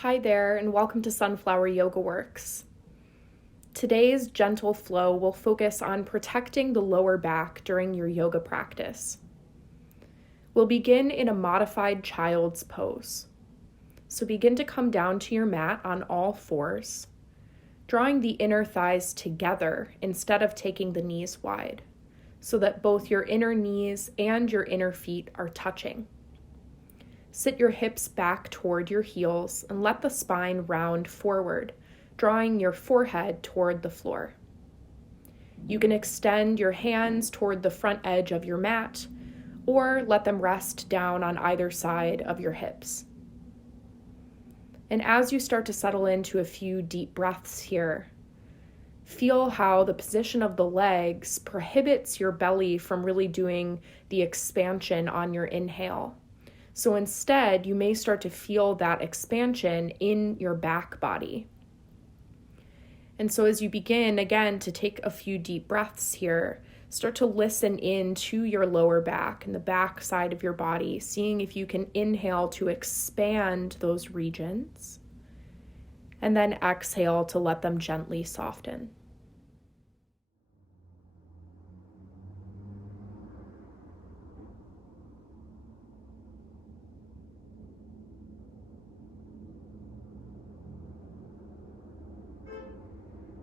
Hi there, and welcome to Sunflower Yoga Works. Today's gentle flow will focus on protecting the lower back during your yoga practice. We'll begin in a modified child's pose. So begin to come down to your mat on all fours, drawing the inner thighs together instead of taking the knees wide, so that both your inner knees and your inner feet are touching. Sit your hips back toward your heels and let the spine round forward, drawing your forehead toward the floor. You can extend your hands toward the front edge of your mat or let them rest down on either side of your hips. And as you start to settle into a few deep breaths here, feel how the position of the legs prohibits your belly from really doing the expansion on your inhale. So instead, you may start to feel that expansion in your back body. And so as you begin, again, to take a few deep breaths here, start to listen in to your lower back and the back side of your body, seeing if you can inhale to expand those regions, and then exhale to let them gently soften.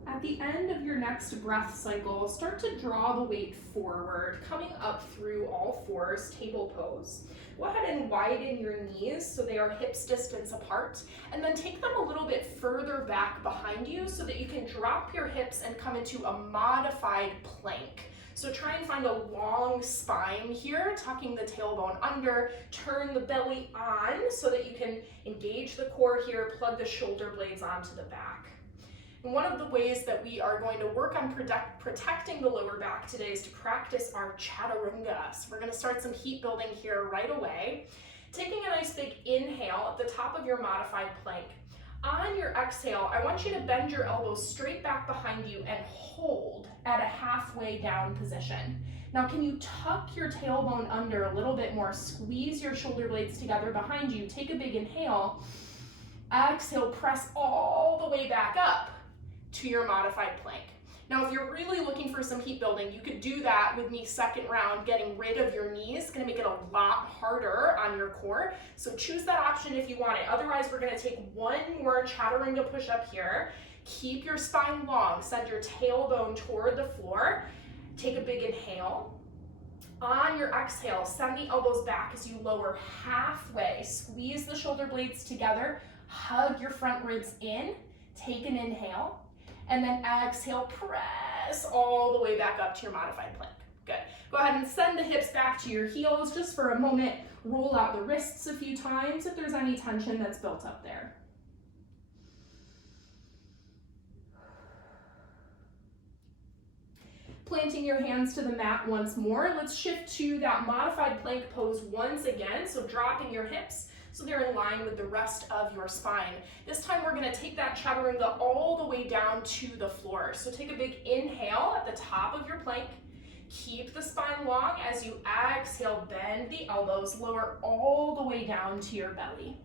At the end of your next breath cycle, start to draw the weight forward, coming up through all fours, table pose. Go ahead and widen your knees so they are hips distance apart, and then take them a little bit further back behind you so that you can drop your hips and come into a modified plank. So try and find a long spine here, tucking the tailbone under, turn the belly on so that you can engage the core here, plug the shoulder blades onto the back. And one of the ways that we are going to work on protecting the lower back today is to practice our Chaturanga. So we're going to start some heat building here right away. Taking a nice big inhale at the top of your modified plank. On your exhale, I want you to bend your elbows straight back behind you and hold at a halfway down position. Now, can you tuck your tailbone under a little bit more? Squeeze your shoulder blades together behind you. Take a big inhale. Exhale, press all the way back up to your modified plank. Now, if you're really looking for some heat building, you could do that with me second round, getting rid of your knees. It's gonna make it a lot harder on your core. So choose that option if you want it. Otherwise, we're gonna take one more Chaturanga push up here. Keep your spine long, send your tailbone toward the floor. Take a big inhale. On your exhale, send the elbows back as you lower halfway. Squeeze the shoulder blades together, hug your front ribs in, take an inhale. And then exhale, press all the way back up to your modified plank. Good. Go ahead and send the hips back to your heels just for a moment. Roll out the wrists a few times if there's any tension that's built up there. Planting your hands to the mat once more. Let's shift to that modified plank pose once again. So dropping your hips so they're in line with the rest of your spine. This time we're gonna take that Chaturanga all the way down to the floor. So take a big inhale at the top of your plank. Keep the spine long. As you exhale, bend the elbows, lower all the way down to your belly.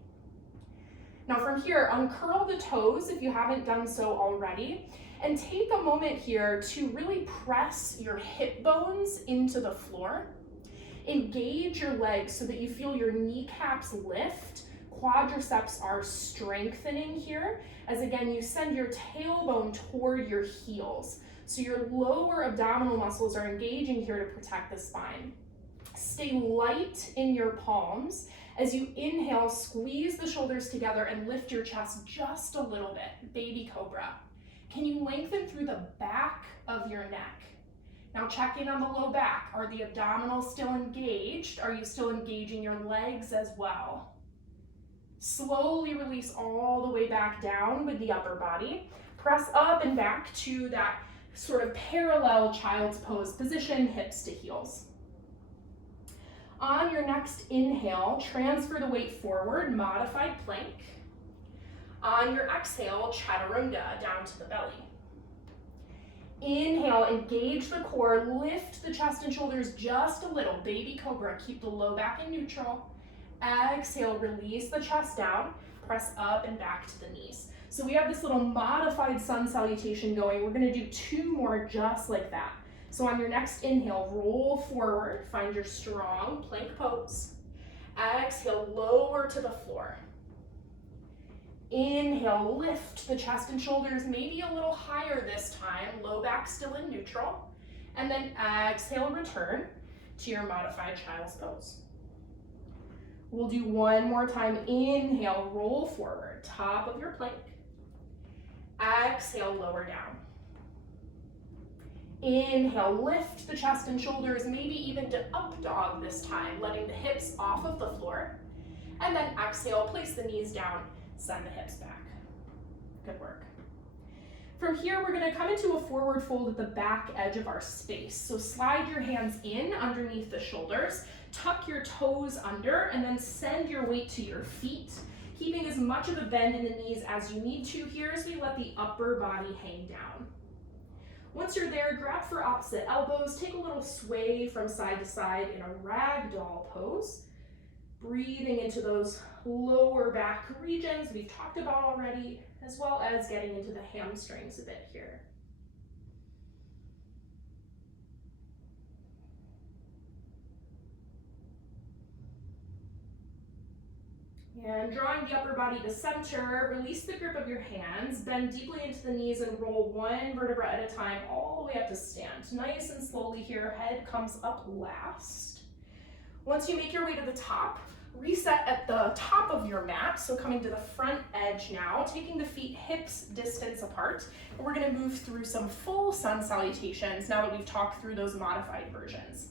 Now from here, uncurl the toes if you haven't done so already, and take a moment here to really press your hip bones into the floor. Engage your legs so that you feel your kneecaps lift. Quadriceps are strengthening here as again you send your tailbone toward your heels. So your lower abdominal muscles are engaging here to protect the spine. Stay light in your palms. As you inhale, squeeze the shoulders together and lift your chest just a little bit. Baby Cobra. Can you lengthen through the back of your neck? Now check in on the low back. Are the abdominals still engaged? Are you still engaging your legs as well? Slowly release all the way back down with the upper body. Press up and back to that sort of parallel child's pose position, hips to heels. On your next inhale, transfer the weight forward, modified plank. On your exhale, Chaturanga down to the belly. Inhale, engage the core, lift the chest and shoulders just a little. Baby Cobra, keep the low back in neutral. Exhale, release the chest down, press up and back to the knees. So we have this little modified sun salutation going. We're gonna do 2 more just like that. So on your next inhale, roll forward, find your strong plank pose. Exhale, lower to the floor. Inhale, lift the chest and shoulders, maybe a little higher this time, low back still in neutral. And then exhale, return to your modified child's pose. We'll do 1 more time. Inhale, roll forward, top of your plank. Exhale, lower down. Inhale, lift the chest and shoulders, maybe even to up dog this time, letting the hips off of the floor. And then exhale, place the knees down, send the hips back. Good work. From here, we're gonna come into a forward fold at the back edge of our space. So slide your hands in underneath the shoulders, tuck your toes under, and then send your weight to your feet, keeping as much of a bend in the knees as you need to here as we let the upper body hang down. Once you're there, grab for opposite elbows, take a little sway from side to side in a ragdoll pose, breathing into those lower back regions we've talked about already, as well as getting into the hamstrings a bit here. And drawing the upper body to center, release the grip of your hands, bend deeply into the knees and roll 1 vertebra at a time all the way up to stand. Nice and slowly here, head comes up last. Once you make your way to the top, reset at the top of your mat, so coming to the front edge now, taking the feet hips distance apart, and we're gonna move through some full sun salutations now that we've talked through those modified versions.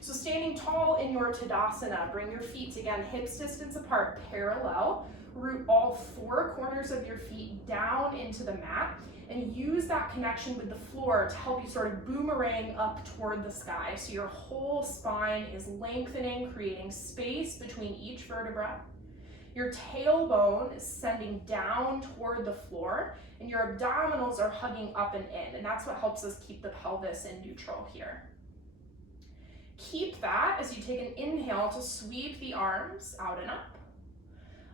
So standing tall in your Tadasana, bring your feet again hips distance apart, parallel, root all 4 corners of your feet down into the mat, and use that connection with the floor to help you sort of boomerang up toward the sky. So your whole spine is lengthening, creating space between each vertebra. Your tailbone is sending down toward the floor, and your abdominals are hugging up and in, and that's what helps us keep the pelvis in neutral here. Keep that as you take an inhale to sweep the arms out and up.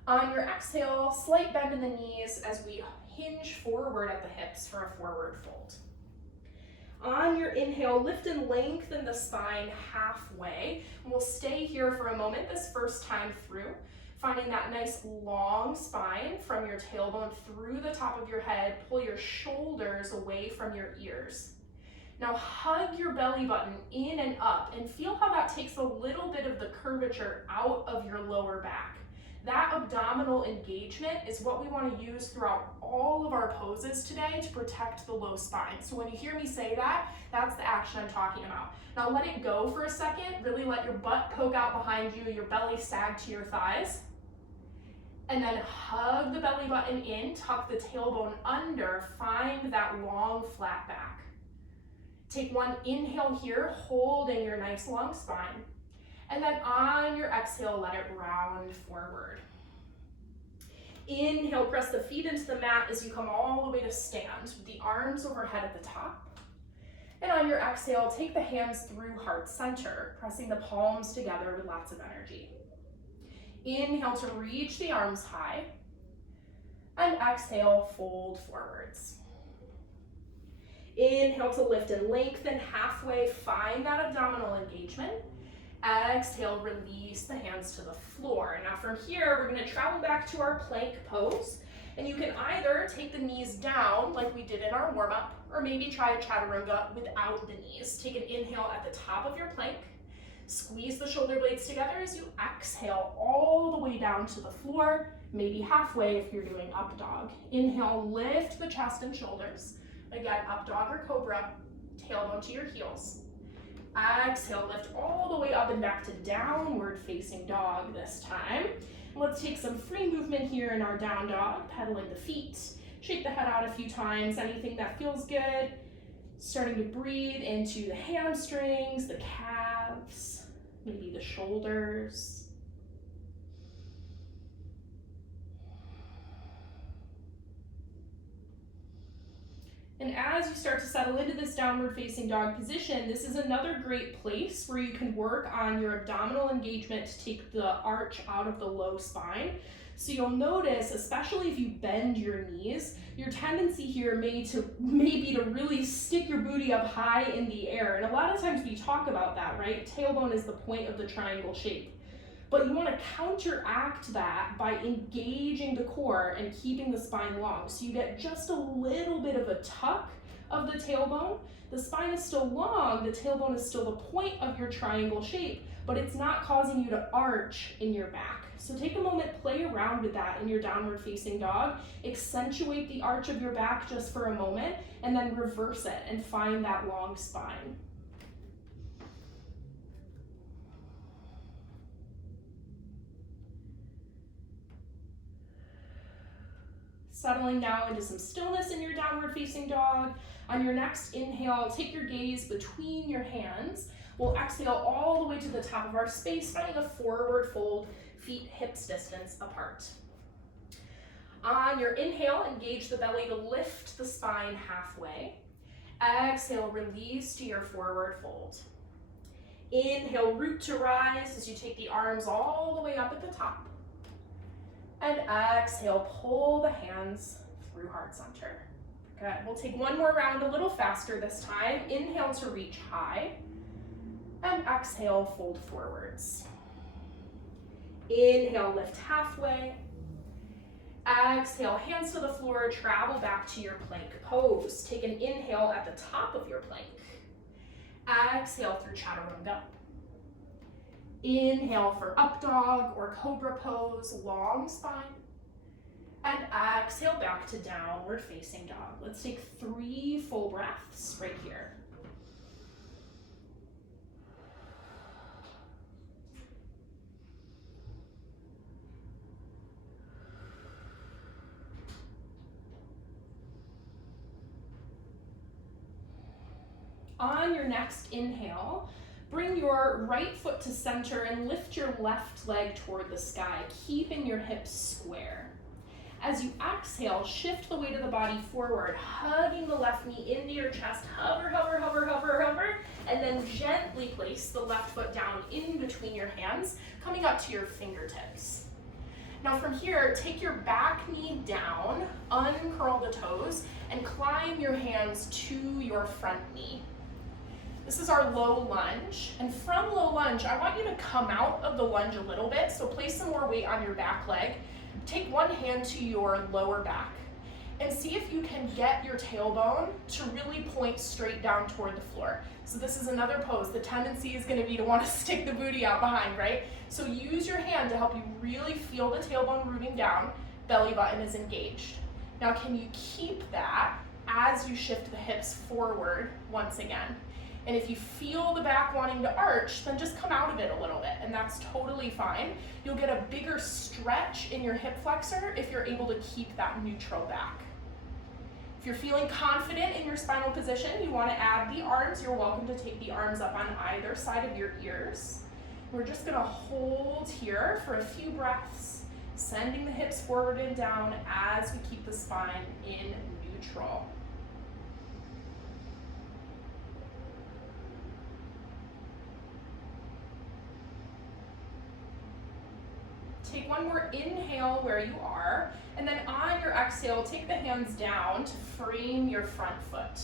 On your exhale, slight bend in the knees as we hinge forward at the hips for a forward fold. On your inhale, lift and lengthen the spine halfway. We'll stay here for a moment this first time through, finding that nice long spine from your tailbone through the top of your head. Pull your shoulders away from your ears. Now hug your belly button in and up and feel how that takes a little bit of the curvature out of your lower back. That abdominal engagement is what we want to use throughout all of our poses today to protect the low spine. So when you hear me say that, that's the action I'm talking about. Now let it go for a second. Really let your butt poke out behind you, your belly sag to your thighs. And then hug the belly button in, tuck the tailbone under, find that long flat back. Take 1 inhale here, holding your nice long spine. And then on your exhale, let it round forward. Inhale, press the feet into the mat as you come all the way to stand, with the arms overhead at the top. And on your exhale, take the hands through heart center, pressing the palms together with lots of energy. Inhale to reach the arms high. And exhale, fold forwards. Inhale to lift and lengthen halfway, find that abdominal engagement. Exhale, release the hands to the floor. Now from here, we're gonna travel back to our plank pose, and you can either take the knees down like we did in our warm-up, or maybe try a Chaturanga without the knees. Take an inhale at the top of your plank, squeeze the shoulder blades together as you exhale all the way down to the floor, maybe halfway if you're doing up dog. Inhale, lift the chest and shoulders. Again, up dog or Cobra, tailbone to your heels. Exhale, lift all the way up and back to downward facing dog this time. Let's take some free movement here in our down dog, pedaling the feet. Shake the head out a few times, anything that feels good. Starting to breathe into the hamstrings, the calves, maybe the shoulders. And as you start to settle into this downward facing dog position, this is another great place where you can work on your abdominal engagement to take the arch out of the low spine. So you'll notice, especially if you bend your knees, your tendency here may be to really stick your booty up high in the air. And a lot of times we talk about that, right? Tailbone is the point of the triangle shape. But you want to counteract that by engaging the core and keeping the spine long. So you get just a little bit of a tuck of the tailbone. The spine is still long, the tailbone is still the point of your triangle shape, but it's not causing you to arch in your back. So take a moment, play around with that in your downward facing dog. Accentuate the arch of your back just for a moment, and then reverse it and find that long spine. Settling now into some stillness in your downward facing dog. On your next inhale, take your gaze between your hands. We'll exhale all the way to the top of our space, finding a forward fold, feet hips distance apart. On your inhale, engage the belly to lift the spine halfway. Exhale, release to your forward fold. Inhale, root to rise as you take the arms all the way up at the top. And exhale, pull the hands through heart center. Good. We'll take one more round a little faster this time. Inhale to reach high. And exhale, fold forwards. Inhale, lift halfway. Exhale, hands to the floor, travel back to your plank pose. Take an inhale at the top of your plank. Exhale through Chaturanga. Inhale for up dog or Cobra pose, long spine. And exhale back to downward facing dog. Let's take 3 full breaths right here. On your next inhale, bring your right foot to center and lift your left leg toward the sky, keeping your hips square. As you exhale, shift the weight of the body forward, hugging the left knee into your chest. Hover, hover, hover, hover, hover, and then gently place the left foot down in between your hands, coming up to your fingertips. Now from here, take your back knee down, uncurl the toes, and climb your hands to your front knee. This is our low lunge, and from low lunge, I want you to come out of the lunge a little bit, so place some more weight on your back leg. Take one hand to your lower back, and see if you can get your tailbone to really point straight down toward the floor. So this is another pose. The tendency is gonna be to wanna stick the booty out behind, right? So use your hand to help you really feel the tailbone rooting down, belly button is engaged. Now can you keep that as you shift the hips forward once again? And if you feel the back wanting to arch, then just come out of it a little bit, and that's totally fine. You'll get a bigger stretch in your hip flexor if you're able to keep that neutral back. If you're feeling confident in your spinal position, you want to add the arms. You're welcome to take the arms up on either side of your ears. We're just going to hold here for a few breaths, sending the hips forward and down as we keep the spine in neutral. Take one more inhale where you are, and then on your exhale, take the hands down to frame your front foot.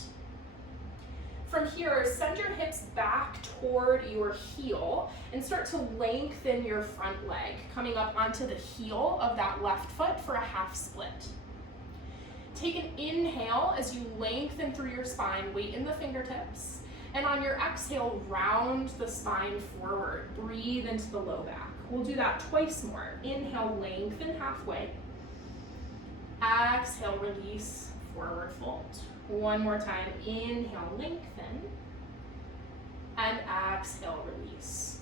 From here, send your hips back toward your heel and start to lengthen your front leg, coming up onto the heel of that left foot for a half split. Take an inhale as you lengthen through your spine, weight in the fingertips, and on your exhale, round the spine forward. Breathe into the low back. We'll do that twice more. Inhale, lengthen halfway. Exhale, release, forward fold. One more time. Inhale, lengthen. And exhale, release.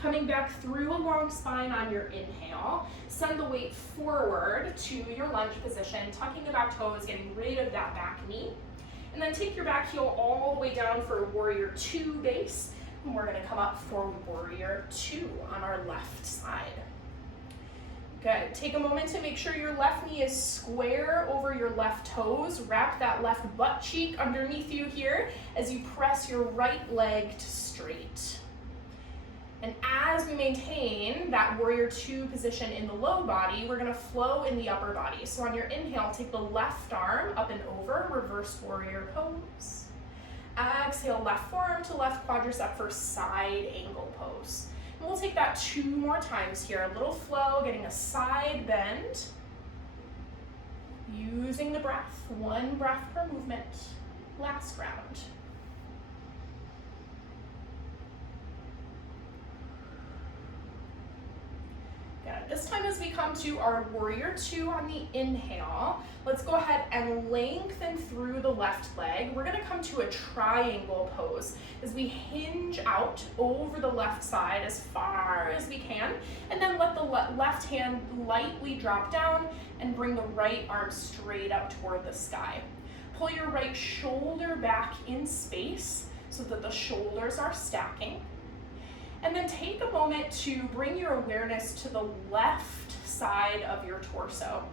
Coming back through a long spine on your inhale, send the weight forward to your lunge position, tucking the back toes, getting rid of that back knee. And then take your back heel all the way down for Warrior 2 base. And we're going to come up for Warrior 2 on our left side. Good. Take a moment to make sure your left knee is square over your left toes. Wrap that left butt cheek underneath you here as you press your right leg to straight. And as we maintain that warrior two position in the low body, we're gonna flow in the upper body. So on your inhale, take the left arm up and over, reverse warrior pose. Exhale, left forearm to left quadricep for side angle pose. And we'll take that 2 more times here. A little flow, getting a side bend. Using the breath, 1 breath per movement. Last round. Good. This time as we come to our warrior two on the inhale, let's go ahead and lengthen through the left leg. We're gonna come to a triangle pose as we hinge out over the left side as far as we can, and then let the left hand lightly drop down and bring the right arm straight up toward the sky. Pull your right shoulder back in space so that the shoulders are stacking. And then take a moment to bring your awareness to the left side of your torso.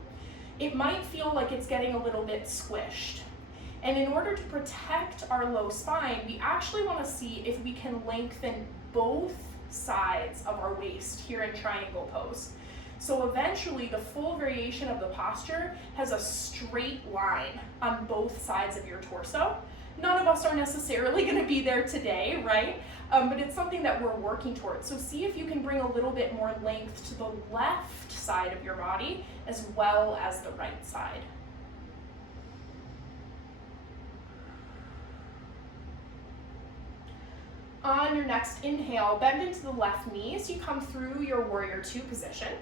It might feel like it's getting a little bit squished. And in order to protect our low spine, we actually want to see if we can lengthen both sides of our waist here in triangle pose. So eventually the full variation of the posture has a straight line on both sides of your torso. None of us are necessarily going to be there today, right? But it's something that we're working towards. So see if you can bring a little bit more length to the left side of your body as well as the right side. On your next inhale, bend into the left knee as you come through your warrior two position.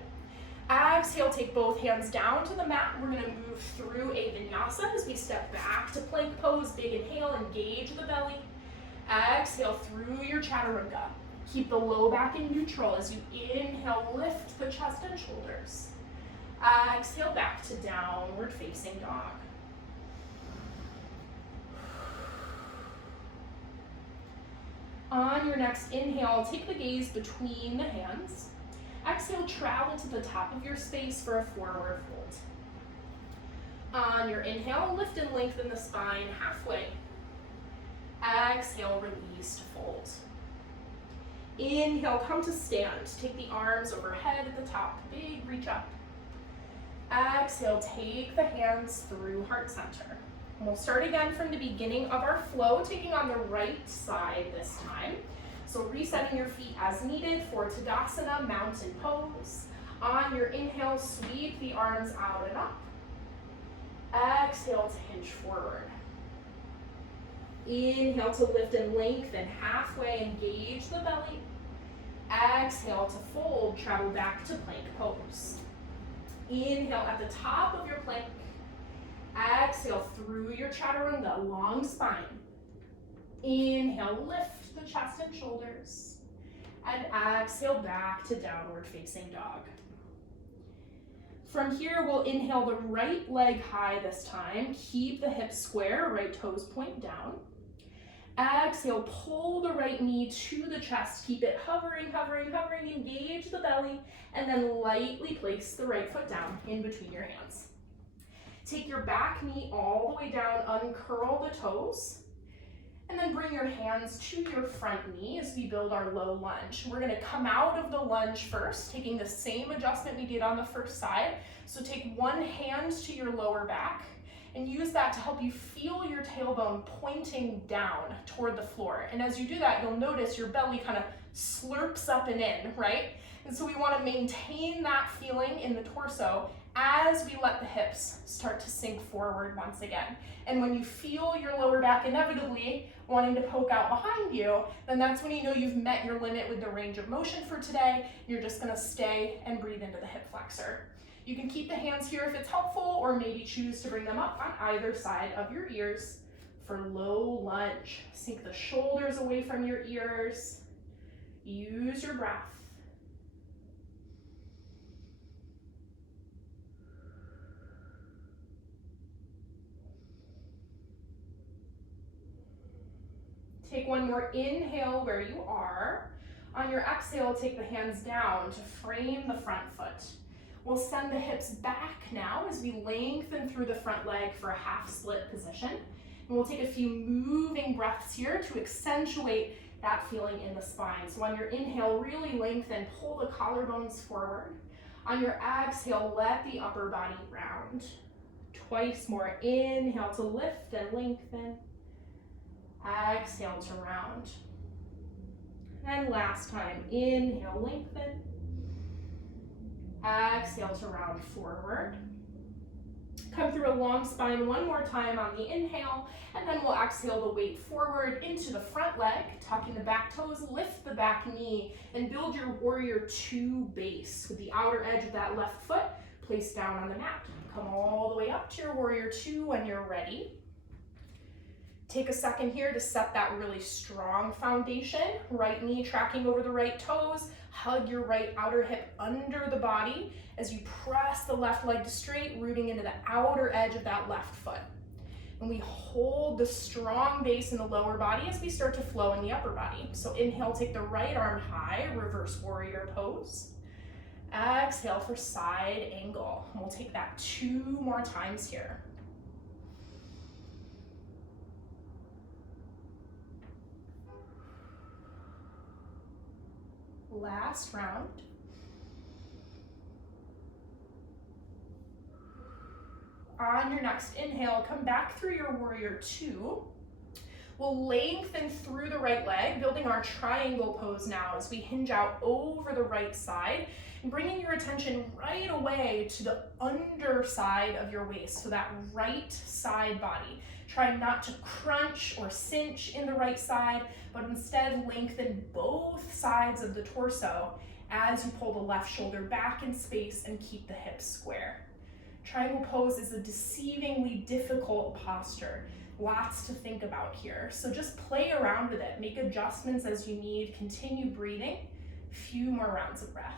Exhale, take both hands down to the mat. We're gonna move through a vinyasa as we step back to plank pose. Big inhale, engage the belly. Exhale through your chaturanga. Keep the low back in neutral as you inhale, lift the chest and shoulders. Exhale back to downward facing dog. On your next inhale, take the gaze between the hands. Exhale, travel to the top of your space for a forward fold. On your inhale, lift and lengthen the spine halfway. Exhale, release to fold. Inhale, come to stand. Take the arms overhead at the top, big reach up. Exhale, take the hands through heart center. And we'll start again from the beginning of our flow, taking on the right side this time. So resetting your feet as needed for Tadasana, mountain pose. On your inhale, sweep the arms out and up. Exhale to hinge forward. Inhale to lift and lengthen halfway, engage the belly. Exhale to fold, travel back to plank pose. Inhale at the top of your plank. Exhale through your chaturanga, long spine. Inhale, lift the chest and shoulders. And exhale back to downward facing dog. From here, we'll inhale the right leg high this time. Keep the hips square, right toes point down. Exhale, pull the right knee to the chest. Keep it hovering, hovering, hovering. Engage the belly, and then lightly place the right foot down in between your hands. Take your back knee all the way down, uncurl the toes, and then bring your hands to your front knee as we build our low lunge. We're gonna come out of the lunge first, taking the same adjustment we did on the first side. So take one hand to your lower back and use that to help you feel your tailbone pointing down toward the floor. And as you do that, you'll notice your belly kind of slurps up and in, right? And so we wanna maintain that feeling in the torso as we let the hips start to sink forward once again. And when you feel your lower back inevitably wanting to poke out behind you, then that's when you know you've met your limit with the range of motion for today. You're just gonna stay and breathe into the hip flexor. You can keep the hands here if it's helpful, or maybe choose to bring them up on either side of your ears for low lunge. Sink the shoulders away from your ears. Use your breath. Take one more inhale where you are. On your exhale, take the hands down to frame the front foot. We'll send the hips back now as we lengthen through the front leg for a half split position. And we'll take a few moving breaths here to accentuate that feeling in the spine. So on your inhale, really lengthen, pull the collarbones forward. On your exhale, let the upper body round. Twice more. Inhale to lift and lengthen. Exhale to round. And last time, inhale, lengthen. Exhale to round forward. Come through a long spine one more time on the inhale, and then we'll exhale the weight forward into the front leg, tucking the back toes, lift the back knee, and build your warrior two base with the outer edge of that left foot placed down on the mat. Come all the way up to your warrior two when you're ready. Take a second here to set that really strong foundation. Right knee tracking over the right toes. Hug your right outer hip under the body as you press the left leg to straight, rooting into the outer edge of that left foot. And we hold the strong base in the lower body as we start to flow in the upper body. So inhale, take the right arm high, reverse warrior pose. Exhale for side angle. And we'll take that 2 more times here. Last round. On your next inhale, come back through your warrior two. We'll lengthen through the right leg, building our triangle pose now as we hinge out over the right side and bringing your attention right away to the underside of your waist, so that right side body. Try not to crunch or cinch in the right side, but instead lengthen both sides of the torso as you pull the left shoulder back in space and keep the hips square. Triangle pose is a deceivingly difficult posture. Lots to think about here. So just play around with it. Make adjustments as you need. Continue breathing. A few more rounds of breath.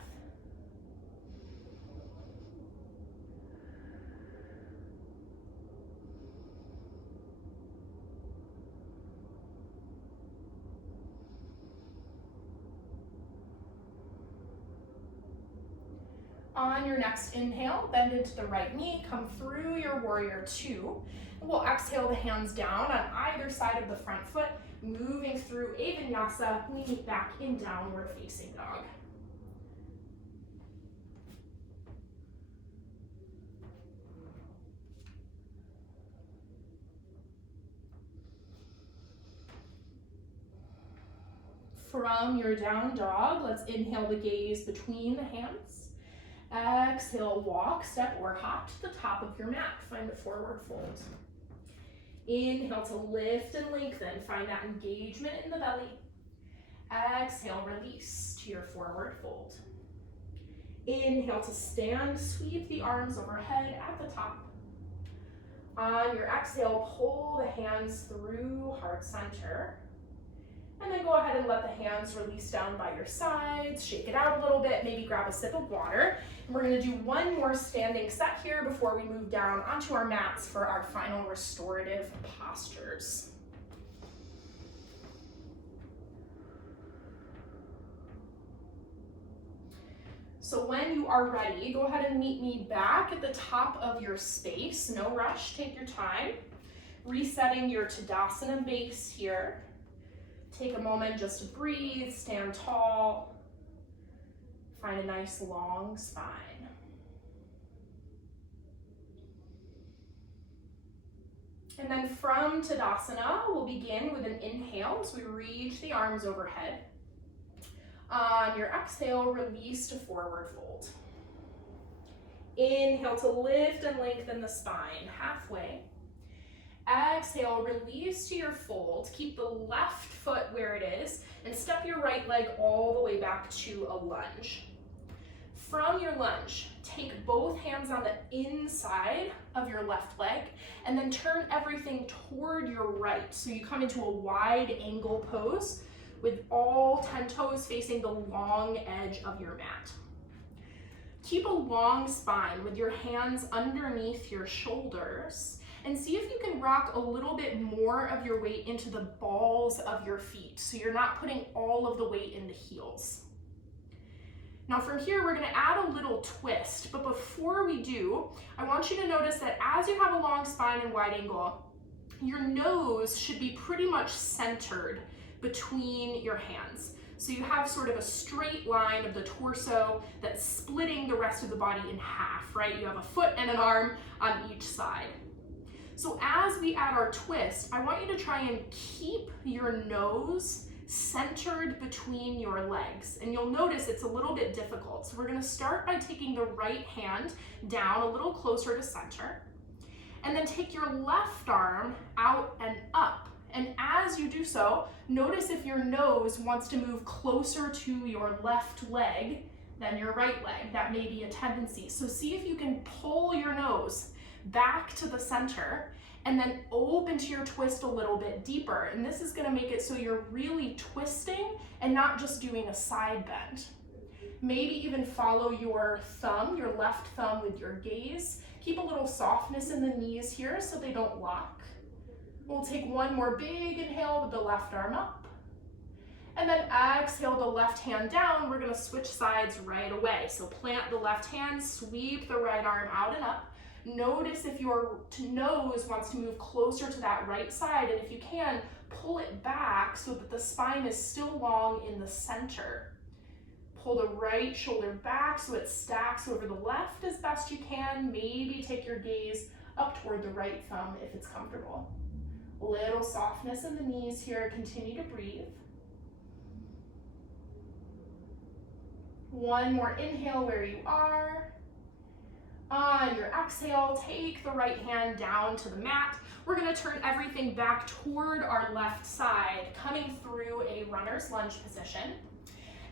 On your next inhale, bend into the right knee, come through your warrior two. And we'll exhale the hands down on either side of the front foot, moving through a vinyasa. We meet back in downward facing dog. From your down dog, let's inhale the gaze between the hands. Exhale, walk, step, or hop to the top of your mat. Find a forward fold. Inhale to lift and lengthen. Find that engagement in the belly. Exhale, release to your forward fold. Inhale to stand, sweep the arms overhead at the top. On your exhale, pull the hands through heart center. And then go ahead and let the hands release down by your sides, shake it out a little bit, maybe grab a sip of water. And we're gonna do one more standing set here before we move down onto our mats for our final restorative postures. So when you are ready, go ahead and meet me back at the top of your space. No rush, take your time. Resetting your Tadasana base here. Take a moment just to breathe, stand tall, find a nice long spine. And then from Tadasana, we'll begin with an inhale as we reach the arms overhead. On your exhale, release to forward fold. Inhale to lift and lengthen the spine, halfway. Exhale, release to your fold. Keep the left foot where it is and step your right leg all the way back to a lunge. From your lunge, take both hands on the inside of your left leg and then turn everything toward your right. So you come into a wide angle pose with all 10 toes facing the long edge of your mat. Keep a long spine with your hands underneath your shoulders. And see if you can rock a little bit more of your weight into the balls of your feet, so you're not putting all of the weight in the heels. Now from here, we're gonna add a little twist, but before we do, I want you to notice that as you have a long spine and wide angle, your nose should be pretty much centered between your hands. So you have sort of a straight line of the torso that's splitting the rest of the body in half, right? You have a foot and an arm on each side. So as we add our twist, I want you to try and keep your nose centered between your legs. And you'll notice it's a little bit difficult. So we're gonna start by taking the right hand down a little closer to center, and then take your left arm out and up. And as you do so, notice if your nose wants to move closer to your left leg than your right leg. That may be a tendency. So see if you can pull your nose back to the center and then open to your twist a little bit deeper. And this is gonna make it so you're really twisting and not just doing a side bend. Maybe even follow your thumb, your left thumb with your gaze. Keep a little softness in the knees here so they don't lock. We'll take one more big inhale with the left arm up. And then exhale the left hand down. We're gonna switch sides right away. So plant the left hand, sweep the right arm out and up. Notice if your nose wants to move closer to that right side, and if you can, pull it back so that the spine is still long in the center. Pull the right shoulder back so it stacks over the left as best you can. Maybe take your gaze up toward the right thumb if it's comfortable. A little softness in the knees here. Continue to breathe. One more inhale where you are. On your exhale, take the right hand down to the mat. We're gonna turn everything back toward our left side, coming through a runner's lunge position.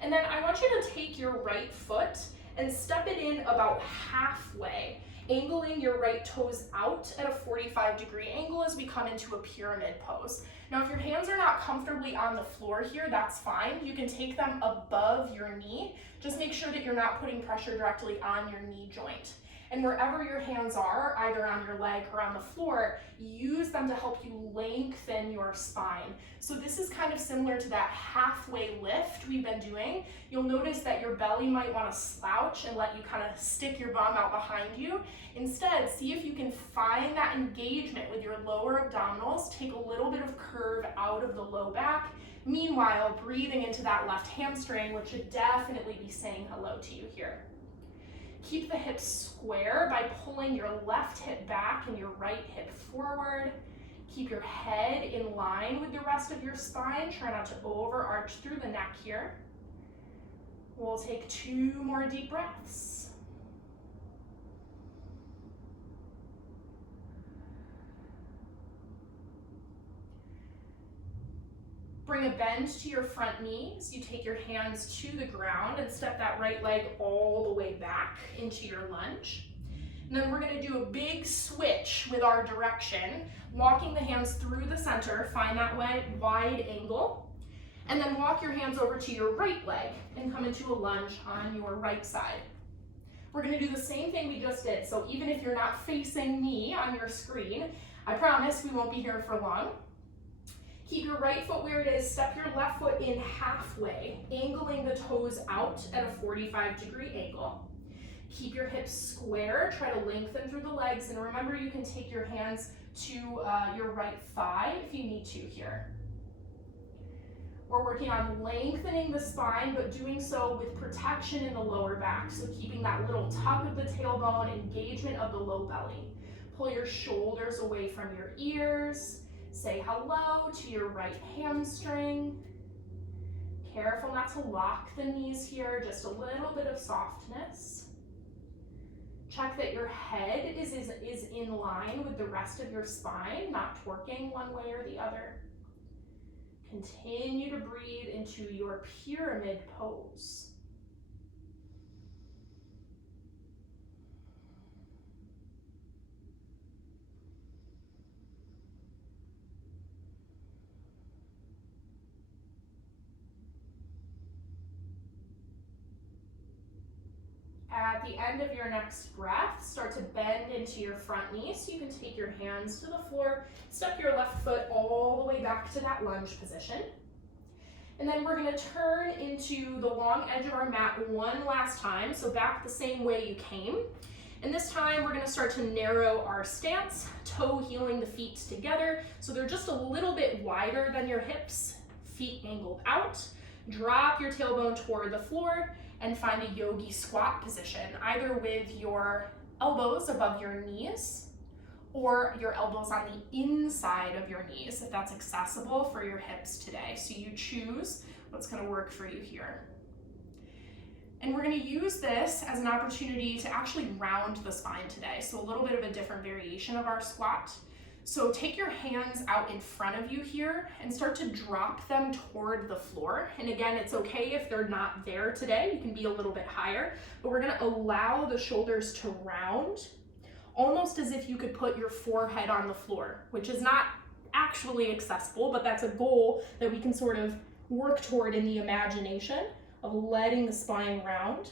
And then I want you to take your right foot and step it in about halfway, angling your right toes out at a 45-degree angle as we come into a pyramid pose. Now, if your hands are not comfortably on the floor here, that's fine. You can take them above your knee. Just make sure that you're not putting pressure directly on your knee joint. And wherever your hands are, either on your leg or on the floor, use them to help you lengthen your spine. So this is kind of similar to that halfway lift we've been doing. You'll notice that your belly might want to slouch and let you kind of stick your bum out behind you. Instead, see if you can find that engagement with your lower abdominals. Take a little bit of curve out of the low back. Meanwhile, breathing into that left hamstring, which should definitely be saying hello to you here. Keep the hips square by pulling your left hip back and your right hip forward. Keep your head in line with the rest of your spine. Try not to overarch through the neck here. We'll take 2 more deep breaths. Bring a bend to your front knees. You take your hands to the ground and step that right leg all the way back into your lunge. And then we're gonna do a big switch with our direction, walking the hands through the center, find that wide angle, and then walk your hands over to your right leg and come into a lunge on your right side. We're gonna do the same thing we just did. So even if you're not facing me on your screen, I promise we won't be here for long. Keep your right foot where it is, step your left foot in halfway, angling the toes out at a 45-degree angle. Keep your hips square, try to lengthen through the legs, and remember you can take your hands to your right thigh if you need to here. We're working on lengthening the spine, but doing so with protection in the lower back, so keeping that little tuck of the tailbone, engagement of the low belly. Pull your shoulders away from your ears. Say hello to your right hamstring. Careful not to lock the knees here, just a little bit of softness. Check that your head is in line with the rest of your spine, not twerking one way or the other. Continue to breathe into your pyramid pose. At the end of your next breath, start to bend into your front knee so you can take your hands to the floor, step your left foot all the way back to that lunge position. And then we're gonna turn into the long edge of our mat one last time. So back the same way you came. And this time we're gonna start to narrow our stance, toe heeling the feet together. So they're just a little bit wider than your hips, feet angled out. Drop your tailbone toward the floor and find a yogi squat position, either with your elbows above your knees or your elbows on the inside of your knees, if that's accessible for your hips today. So you choose what's gonna work for you here. And we're gonna use this as an opportunity to actually round the spine today. So a little bit of a different variation of our squat. So take your hands out in front of you here and start to drop them toward the floor. And again, it's okay if they're not there today. You can be a little bit higher, but we're gonna allow the shoulders to round, almost as if you could put your forehead on the floor, which is not actually accessible, but that's a goal that we can sort of work toward in the imagination of letting the spine round,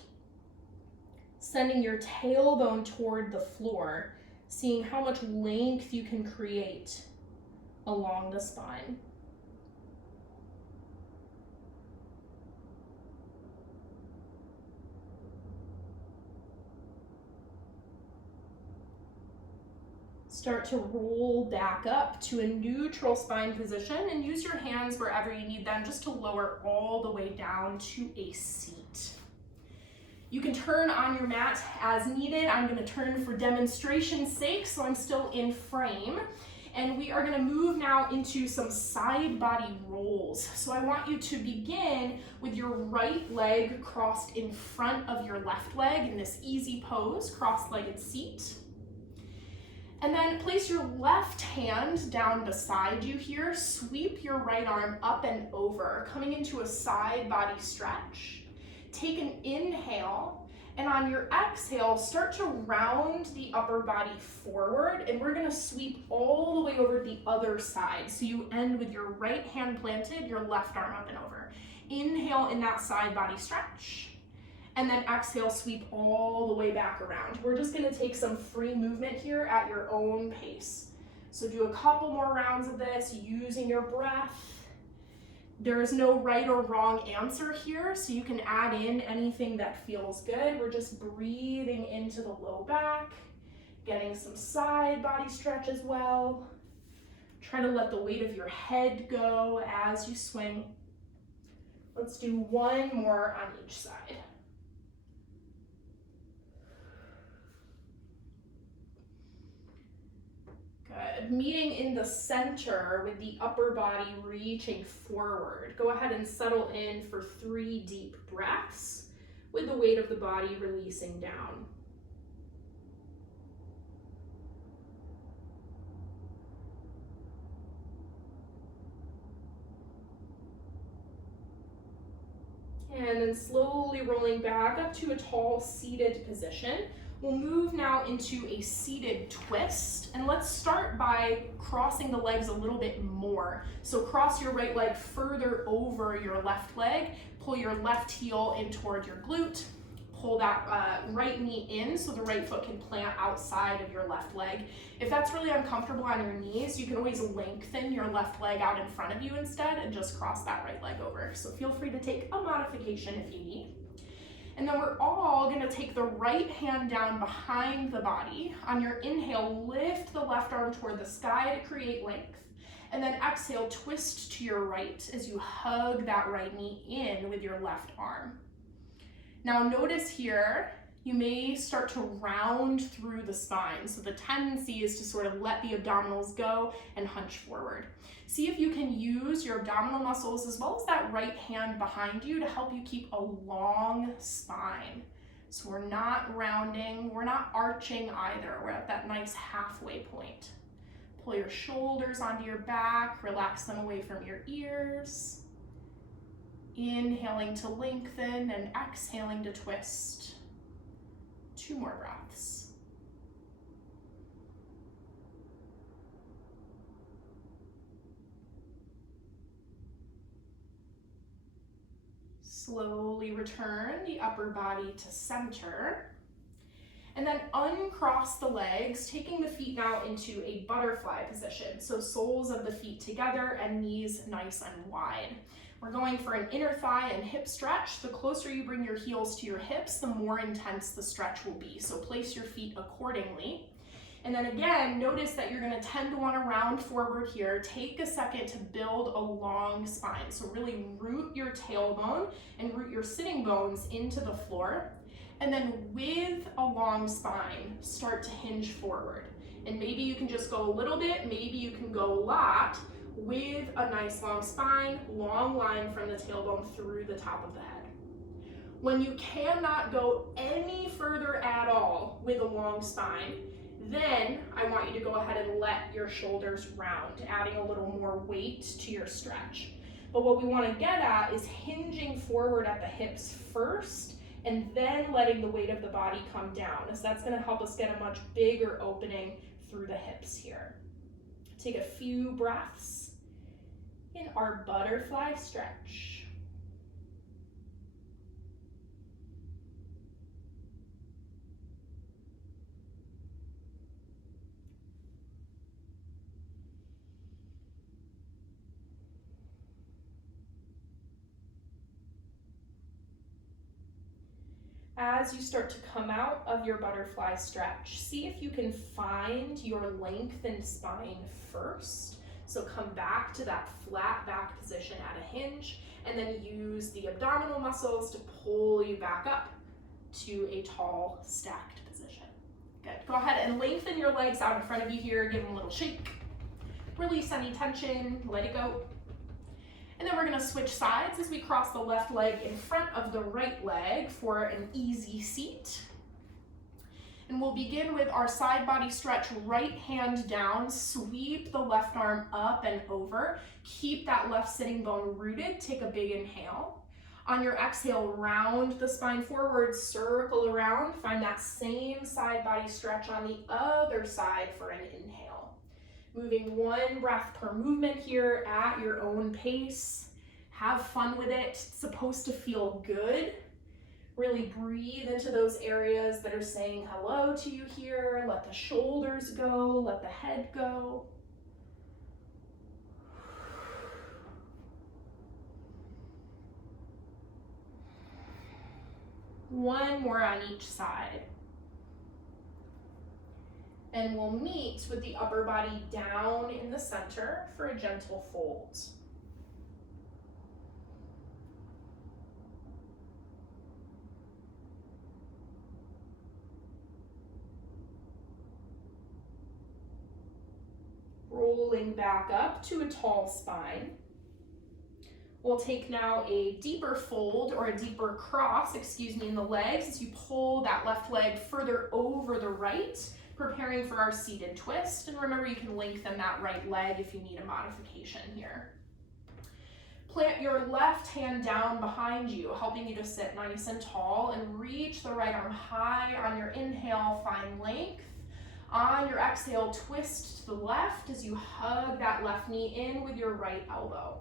sending your tailbone toward the floor, seeing how much length you can create along the spine. Start to roll back up to a neutral spine position and use your hands wherever you need them just to lower all the way down to a seat. You can turn on your mat as needed. I'm going to turn for demonstration's sake, so I'm still in frame. And we are going to move now into some side body rolls. So I want you to begin with your right leg crossed in front of your left leg in this easy pose, cross-legged seat. And then place your left hand down beside you here. Sweep your right arm up and over, coming into a side body stretch. Take an inhale, and on your exhale, start to round the upper body forward, and we're gonna sweep all the way over the other side. So you end with your right hand planted, your left arm up and over. Inhale in that side body stretch. And then exhale, sweep all the way back around. We're just gonna take some free movement here at your own pace. So do a couple more rounds of this using your breath. There is no right or wrong answer here, so you can add in anything that feels good. We're just breathing into the low back, getting some side body stretch as well. Try to let the weight of your head go as you swing. Let's do one more on each side. Good. Meeting in the center with the upper body reaching forward. Go ahead and settle in for 3 deep breaths with the weight of the body releasing down. And then slowly rolling back up to a tall seated position. We'll move now into a seated twist, and let's start by crossing the legs a little bit more. So cross your right leg further over your left leg, pull your left heel in toward your glute, pull that right knee in so the right foot can plant outside of your left leg. If that's really uncomfortable on your knees, you can always lengthen your left leg out in front of you instead and just cross that right leg over. So feel free to take a modification if you need. And then we're all gonna take the right hand down behind the body. On your inhale, lift the left arm toward the sky to create length. And then exhale, twist to your right as you hug that right knee in with your left arm. Now notice here, you may start to round through the spine. So the tendency is to sort of let the abdominals go and hunch forward. See if you can use your abdominal muscles as well as that right hand behind you to help you keep a long spine. So we're not rounding, we're not arching either. We're at that nice halfway point. Pull your shoulders onto your back, relax them away from your ears. Inhaling to lengthen and exhaling to twist. 2 more breaths. Slowly return the upper body to center. And then uncross the legs, taking the feet now into a butterfly position. So soles of the feet together and knees nice and wide. We're going for an inner thigh and hip stretch. The closer you bring your heels to your hips, the more intense the stretch will be. So place your feet accordingly. And then again, notice that you're gonna tend to wanna round forward here. Take a second to build a long spine. So really root your tailbone and root your sitting bones into the floor. And then with a long spine, start to hinge forward. And maybe you can just go a little bit, maybe you can go a lot with a nice long spine, long line from the tailbone through the top of the head. When you cannot go any further at all with a long spine, then I want you to go ahead and let your shoulders round, adding a little more weight to your stretch. But what we want to get at is hinging forward at the hips first, and then letting the weight of the body come down. So that's going to help us get a much bigger opening through the hips here. Take a few breaths in our butterfly stretch. As you start to come out of your butterfly stretch, see if you can find your lengthened spine first. So come back to that flat back position at a hinge, and then use the abdominal muscles to pull you back up to a tall stacked position. Good. Go ahead and lengthen your legs out in front of you here. Give them a little shake. Release any tension. Let it go. And then we're going to switch sides as we cross the left leg in front of the right leg for an easy seat. And we'll begin with our side body stretch, right hand down, sweep the left arm up and over. Keep that left sitting bone rooted. Take a big inhale. On your exhale, round the spine forward, circle around. Find that same side body stretch on the other side for an inhale. Moving one breath per movement here at your own pace. Have fun with it. It's supposed to feel good. Really breathe into those areas that are saying hello to you here. Let the shoulders go, let the head go. One more on each side. And we'll meet with the upper body down in the center for a gentle fold. Rolling back up to a tall spine. We'll take now a deeper fold or a deeper cross, in the legs as you pull that left leg further over the right, preparing for our seated twist. And remember, you can lengthen that right leg if you need a modification here. Plant your left hand down behind you, helping you to sit nice and tall, and reach the right arm high. On your inhale, find length. On your exhale, twist to the left as you hug that left knee in with your right elbow.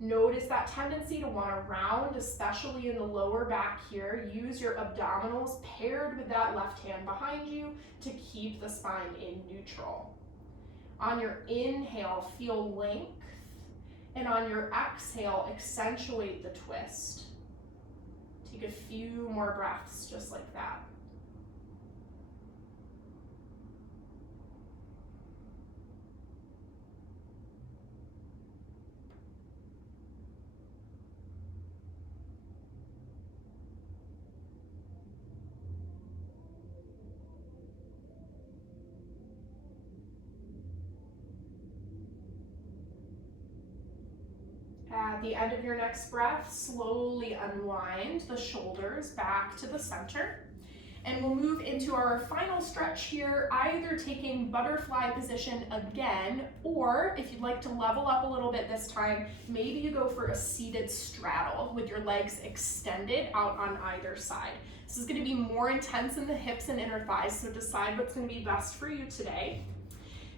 Notice that tendency to want to round, especially in the lower back here. Use your abdominals paired with that left hand behind you to keep the spine in neutral. On your inhale, feel length, and on your exhale, accentuate the twist. Take a few more breaths just like that. At the end of your next breath, slowly unwind the shoulders back to the center. And we'll move into our final stretch here, either taking butterfly position again, or if you'd like to level up a little bit this time, maybe you go for a seated straddle with your legs extended out on either side. This is going to be more intense in the hips and inner thighs, so decide what's going to be best for you today.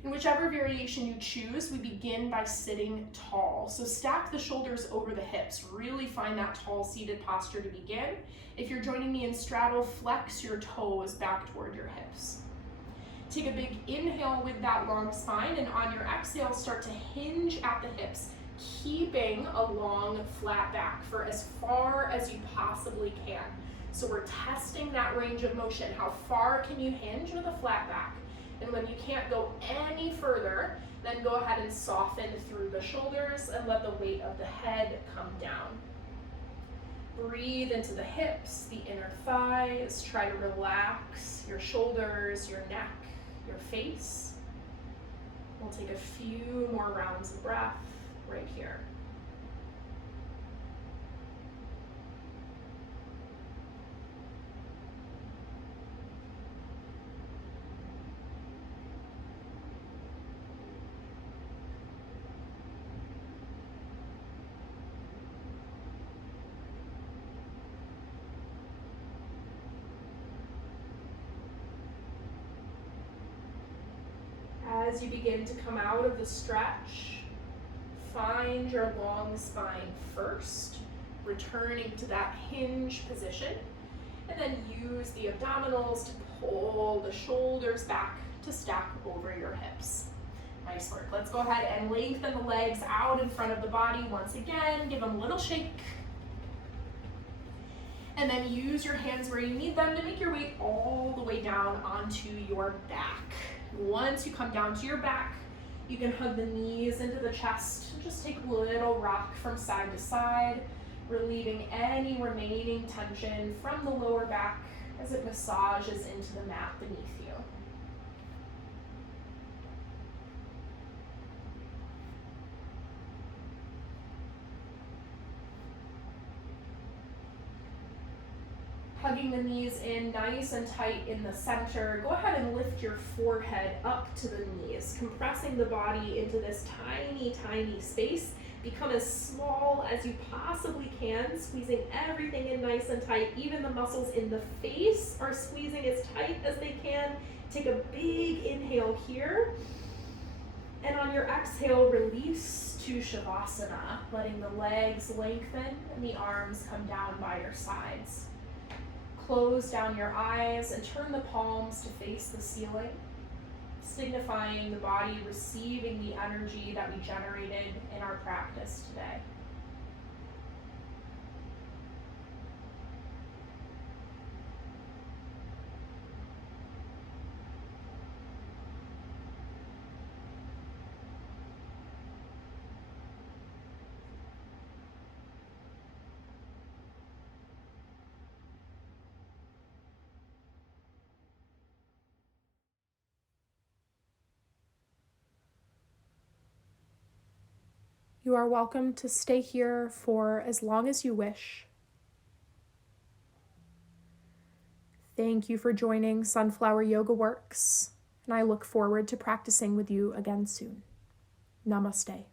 In whichever variation you choose, we begin by sitting tall. So stack the shoulders over the hips. Really find that tall seated posture to begin. If you're joining me in straddle, flex your toes back toward your hips. Take a big inhale with that long spine, and on your exhale, start to hinge at the hips. keeping a long flat back for as far as you possibly can. So we're testing that range of motion. How far can you hinge with a flat back? And when you can't go any further, then go ahead and soften through the shoulders and let the weight of the head come down. Breathe into the hips, the inner thighs. Try to relax your shoulders, your neck, your face. We'll take a few more rounds of breath right here. As you begin to come out of the stretch, find your long spine first, returning to that hinge position, and then use the abdominals to pull the shoulders back to stack over your hips. Nice work. Let's go ahead and lengthen the legs out in front of the body once again. Give them a little shake. And then use your hands where you need them to make your way all the way down onto your back. Once you come down to your back, you can hug the knees into the chest and just take a little rock from side to side, relieving any remaining tension from the lower back as it massages into the mat beneath you. Hugging the knees in nice and tight in the center. Go ahead and lift your forehead up to the knees, compressing the body into this tiny, tiny space. Become as small as you possibly can, squeezing everything in nice and tight. Even the muscles in the face are squeezing as tight as they can. Take a big inhale here. And on your exhale, release to Shavasana, letting the legs lengthen and the arms come down by your sides. Close down your eyes and turn the palms to face the ceiling, signifying the body receiving the energy that we generated in our practice today. You are welcome to stay here for as long as you wish. Thank you for joining Sunflower Yoga Works, and I look forward to practicing with you again soon. Namaste.